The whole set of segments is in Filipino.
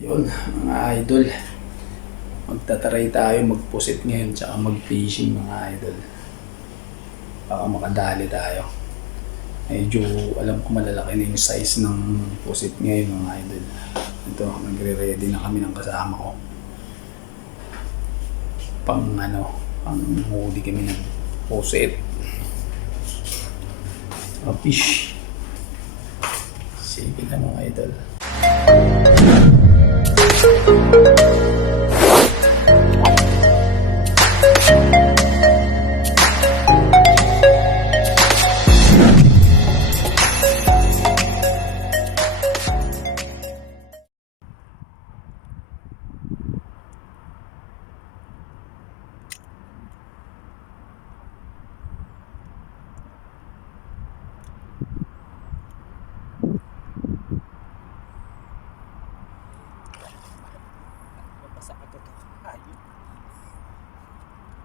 Yun, mga idol. Magtataray tayo magpusit ngayon tsaka mag-fishing mga idol. Baka makadali tayo. Medyo alam ko malalaki na yung size ng pusit ngayon mga idol. Ito, nagre-ready na kami ng kasama ko. Pang huli kami ng pusit. Fish. Sige na mga idol.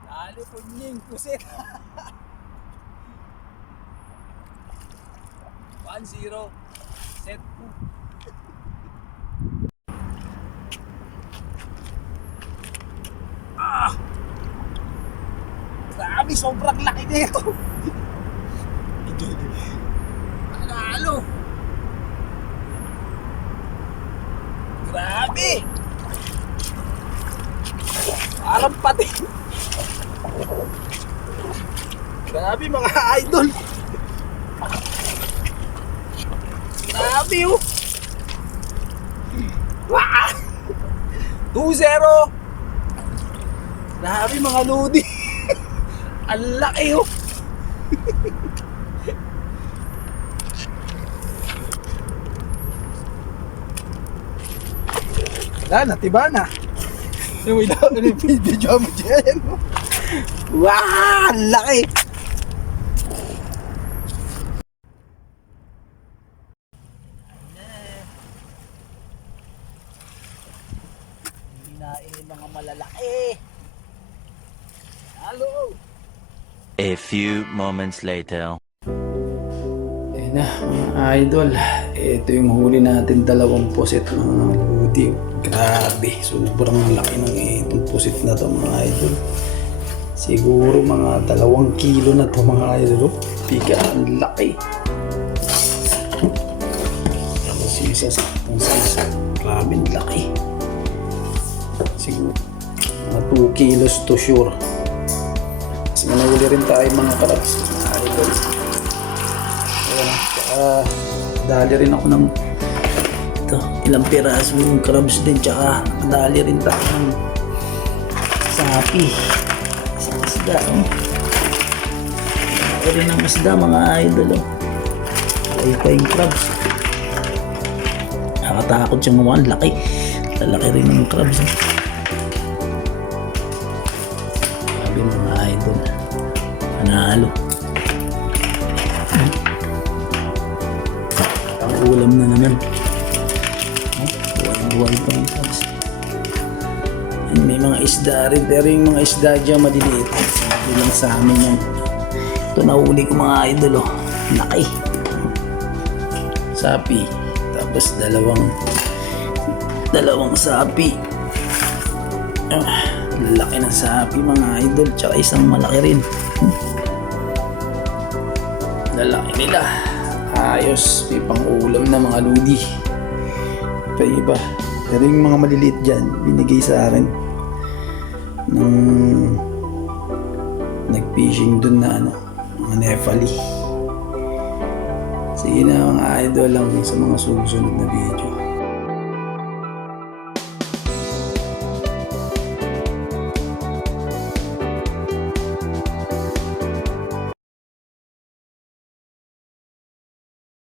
Lalo po nying pusit. 1-0 set po. Grabe, sobrang laki nito. Lalo. Grabe. Parang pati. Grabe mga idol. Grabe oh. Wah! 2-0. Grabe mga lodi. Ang laki oh. Wala na, tiba na. Yung video mo dyan. Wow! Ang laki! Hinain yung mga malalaki. Halo! A few moments later. Ayun na mga idol. Ito yung huli natin, dalawang pusit mga lodi. Grabe, sobrang laki ng itong pusit na to mga idol. Siguro mga 2 kilo na to mga idol. Biga, ang laki. Tapos yung isa sa grabe, ang laki. Siguro mga 2 kilos to sure. Tapos manahuli rin tayo mga karabs mga idol. Dali rin ako ng ito, ilang piraso yung crabs din, tsaka dali rin tayo ng sapi, isang isda rin ng isda mga idol ay pa yung crabs, nakatakot siyang mukha, laki rin ng crabs sabi mga idol, panalo. Ulam na naman. Buhay pa yung crabs. May mga isda rin, pero yung mga isda dyan maliliit. Hindi lang sa amin yan. Ito nahuli ko mga idol. Laki. Sapi. Tapos dalawang sapi. Laki ng sapi mga idol. Tsaka isang malaki rin. Lalaki nila. Ayos, may pang-ulam na mga ludi. Pa iba. Pero yung mga maliliit dyan, binigay sa akin nung nag-fishing dun na mga Nefali. Sige na mga idol lang sa mga susunod na video.